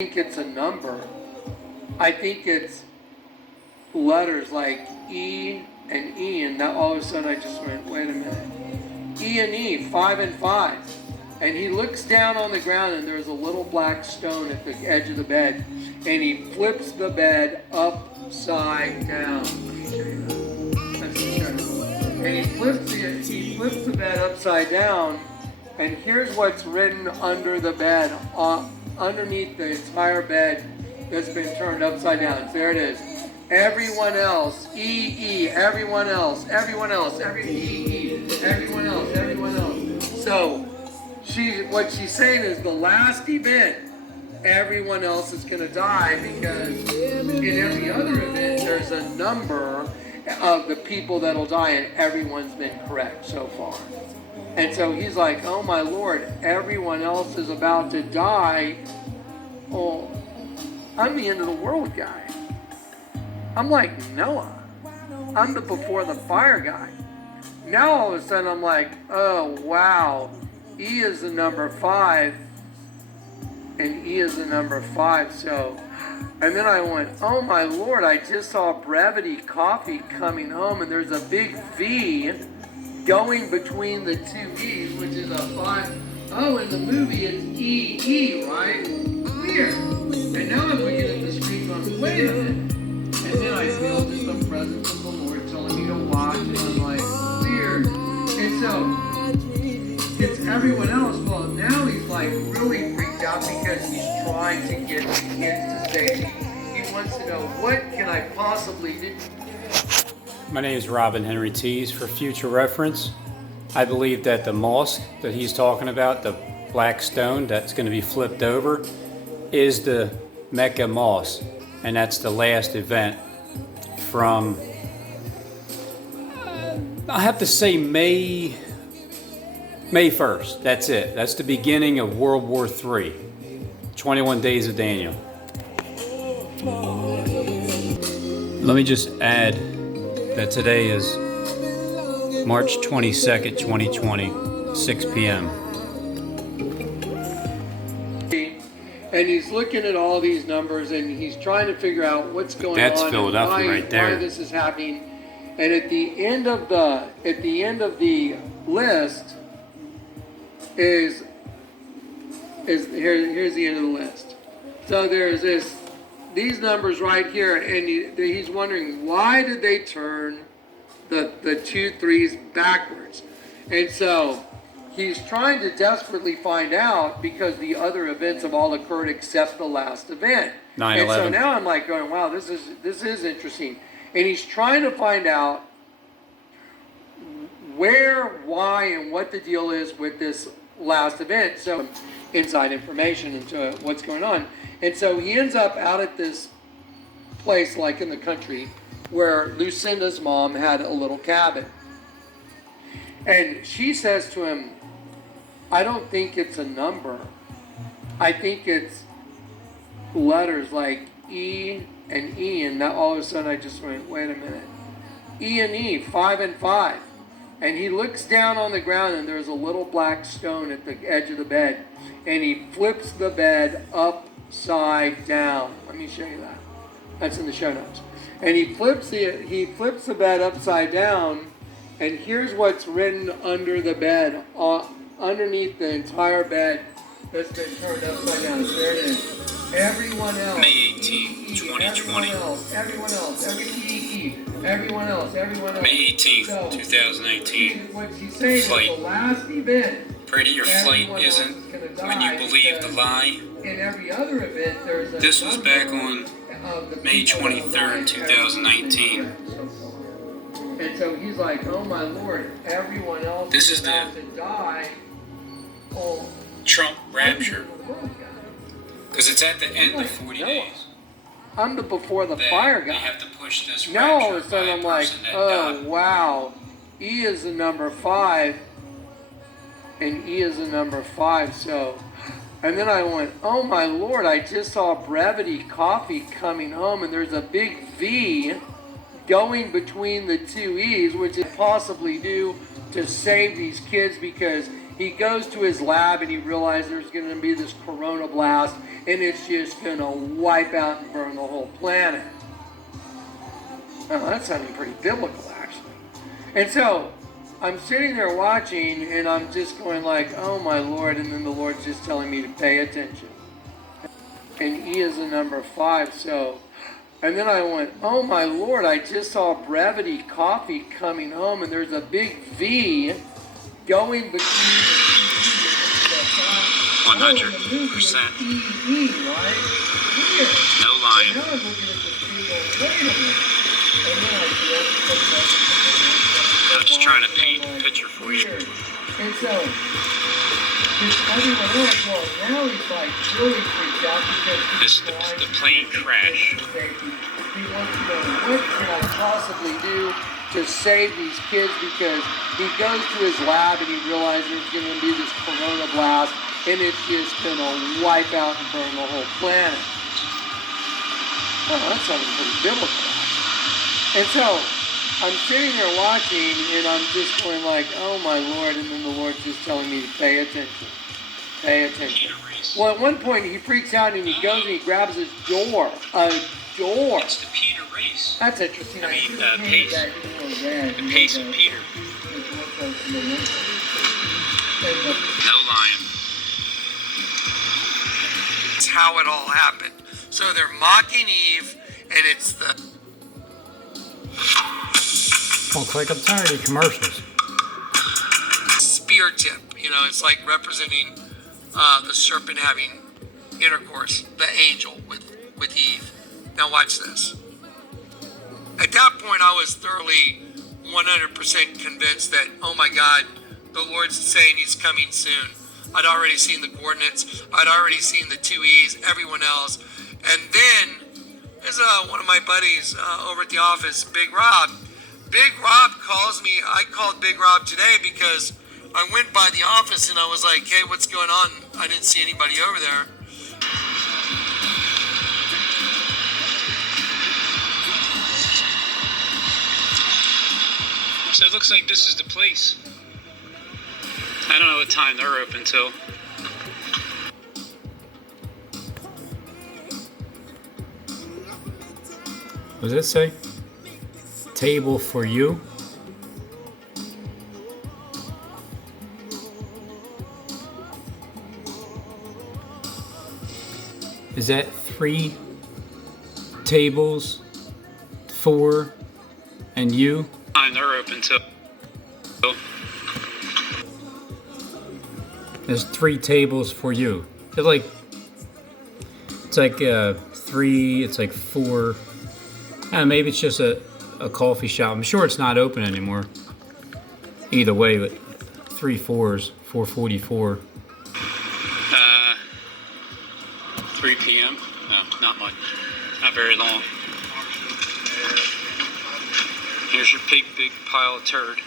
think it's a number. I think it's letters like E and E, and now all of a sudden I just went, wait a minute. E and E, 5 and 5. And he looks down on the ground and there's a little black stone at the edge of the bed. And he flips the bed upside down. That's the shadow. And he flips the bed upside down. And here's what's written under the bed, underneath the entire bed that's been turned upside down. There it is. Everyone else, E, everyone else, everyone else, E, everyone else, everyone else. So what she's saying is the last event, everyone else is going to die, because in every other event there's a number of the people that'll die, and everyone's been correct so far. And so he's like, oh my Lord, everyone else is about to die. Oh, I'm the end of the world guy. I'm like Noah. I'm the before the fire guy. Now all of a sudden I'm like, oh wow, E is the number 5, and E is the number 5. So, and then I went, oh my Lord, I just saw Brevity Coffee coming home, and there's a big V going between the two E's, which is a 5. Oh, in the movie it's E, right? Weird. And now I'm looking at the screen going, wait a minute. And then I feel just the presence of the Lord telling me to watch, and I'm like, weird. And so it's everyone else. Well, now he's like really freaked out because he's trying to get the kids to stay. He wants to know, what can I possibly do? My name is Robin Henry Tees. For future reference, I believe that the mosque that he's talking about, the black stone that's going to be flipped over, is the Mecca Mosque, and that's the last event from, I have to say, May 1st. That's it. That's the beginning of World War III, 21 Days of Daniel. Let me just add that today is March 22nd, 2020, 6 p.m. And he's looking at all these numbers, and he's trying to figure out what's going That's on. Philadelphia right there. Why this is happening. And at the end of the list is here's the end of the list. So there's these numbers right here, and he's wondering, why did they turn the 2 3s backwards? And so he's trying to desperately find out, because the other events have all occurred except the last event. 9/11. And so now I'm like going, wow, this is interesting. And he's trying to find out where, why, and what the deal is with this last event. So inside information into what's going on. And so he ends up out at this place, like in the country, where Lucinda's mom had a little cabin. And she says to him, I don't think it's a number. I think it's letters like E and E. And now all of a sudden I just went, wait a minute. E and E, 5 and 5. And he looks down on the ground and there's a little black stone at the edge of the bed. And he flips the bed upside down. Let me show you that. That's in the show notes. And he flips the bed upside down, and here's what's written under the bed, underneath the entire bed that's been turned upside down. There it is. Everyone else. May 18, 2020. Everyone else. Everyone else. May 18th, So, 2018. What she's saying is the last event. Pray that your flight isn't when you believe the lie. In every other event, there's a This was back on May 23rd, 2019. And so he's like, oh my Lord, everyone else This is is about the to die. Oh, Trump rapture. Because it's at the end of 40 days. I'm the before the that fire They guy. have to push this Now all rapture of a sudden by I'm a like, person that oh died. wow, E is the number 5, and E is the number 5. So, and then I went, oh my Lord, I just saw Brevity Coffee coming home, and there's a big V going between the two E's, which is possibly due to save these kids, because he goes to his lab and he realizes there's going to be this corona blast and it's just going to wipe out and burn the whole planet. Oh, that's sounding pretty biblical, actually. And so I'm sitting there watching and I'm just going like, oh my Lord, and then the Lord's just telling me to pay attention. And E is the number 5, so... And then I went, oh my Lord, I just saw Brevity Coffee coming home and there's a big V going between 100%. right? No lying. Now I'm looking at the screen going, wait a minute. And then I feel I'm just trying to paint a picture for you. And so, everyone else, well, now he's like really freaked out because This is the plane crash. he wants to know, what can I possibly do to save these kids, because he goes to his lab and he realizes there's going to be this corona blast and it's just going to wipe out and burn the whole planet. Oh, that's something pretty biblical. And so I'm sitting there watching and I'm just going like, oh my Lord, and then the Lord's just telling me to pay attention. Pay attention. Well, at one point he freaks out and he goes and he grabs his door. A door. It's the Peter race. That's interesting. I mean, pace. The pace of Peter. No lying. That's how it all happened. So they're mocking Eve, and it's the... Well, click, I'm tired of commercials. spear tip. You know, it's like representing the serpent having intercourse, the angel with Eve. Now watch this. At that point, I was thoroughly 100% convinced that, oh my God, the Lord's saying he's coming soon. I'd already seen the coordinates. I'd already seen the 2 E's, everyone else. And then there's one of my buddies over at the office, Big Rob. Big Rob calls me. I called Big Rob today because I went by the office and I was like, hey, what's going on? I didn't see anybody over there. So it looks like this is the place. I don't know what time they're open till. What does it say? Table for you? Is that 3 tables, 4, and you? Time they're open till. There's 3 tables for you. It's like 3. It's like 4. Maybe it's just a coffee shop. I'm sure it's not open anymore. Either way, but 3 4s, 4:44. 3 p.m. No, not much. Not very long. Here's your big pile of turd.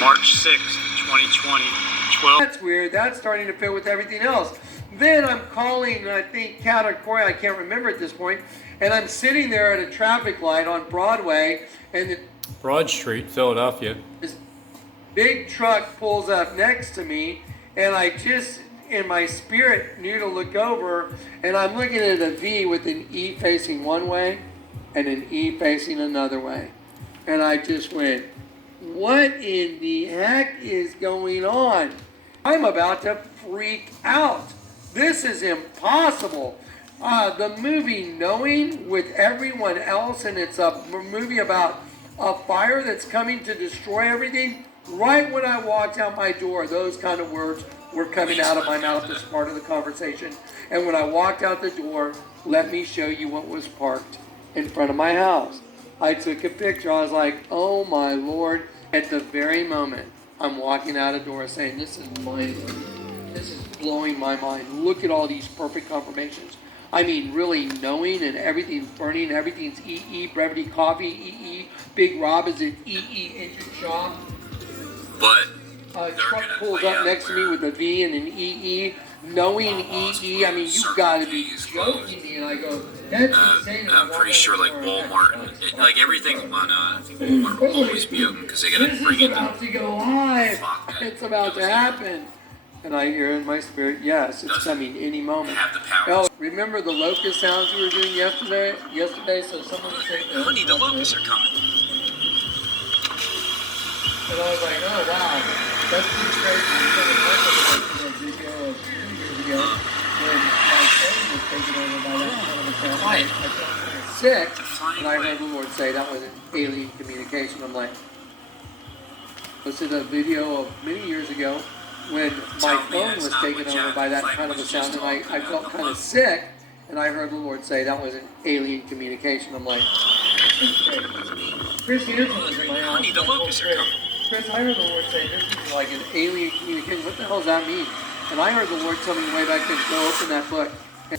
March 6th, 2020, 12. That's weird. That's starting to fit with everything else. Then I'm calling, I think, Cat or Corey, I can't remember at this point, and I'm sitting there at a traffic light on Broadway, and Broad Street, Philadelphia. this big truck pulls up next to me, and I just, in my spirit, knew to look over, and I'm looking at a V with an E facing one way and an E facing another way. And I just went, what in the heck is going on? I'm about to freak out. This is impossible. The movie Knowing with everyone else, and it's a movie about a fire that's coming to destroy everything. Right when I walked out my door, those kind of words were coming out of my mouth as part of the conversation. And when I walked out the door, let me show you what was parked in front of my house. I took a picture. I was like, oh my Lord. At the very moment, I'm walking out the door saying, this is mind-blowing. This is blowing my mind. Look at all these perfect confirmations. I mean, really knowing, and everything's burning, everything's EE, Brevity Coffee, EE, Big Rob is at EE Engine Shop. But a truck pulls up next to me with a V and an EE, knowing EE, I mean, you gotta be joking me. And I go, that's insane. I'm pretty sure like Walmart, like everything on, I think Walmart will always be open because they gotta This bring is in about to go live. Fuck that. It's about to happen. And I hear in my spirit, yes, it's coming any moment. have the power. Oh, remember the locust sounds we were doing yesterday? So someone was saying, Honey, the locusts are coming. and I was like, oh wow, that's pretty crazy. You know, a video of 2 years ago when my phone was taken over by that kind of a sound. I felt sick, and I heard the Lord say that was an alien communication. I'm like, was it a video of many years ago when my phone was taken over by that kind of a sound, and I felt kind of sick, and I heard the Lord say that was an alien communication. I'm like, Chris Hansen was in my house. Honey, the locusts are coming. Chris, I heard the Lord say this is like an alien communication. What the hell does that mean? And I heard the Lord tell me way back then, go open that book.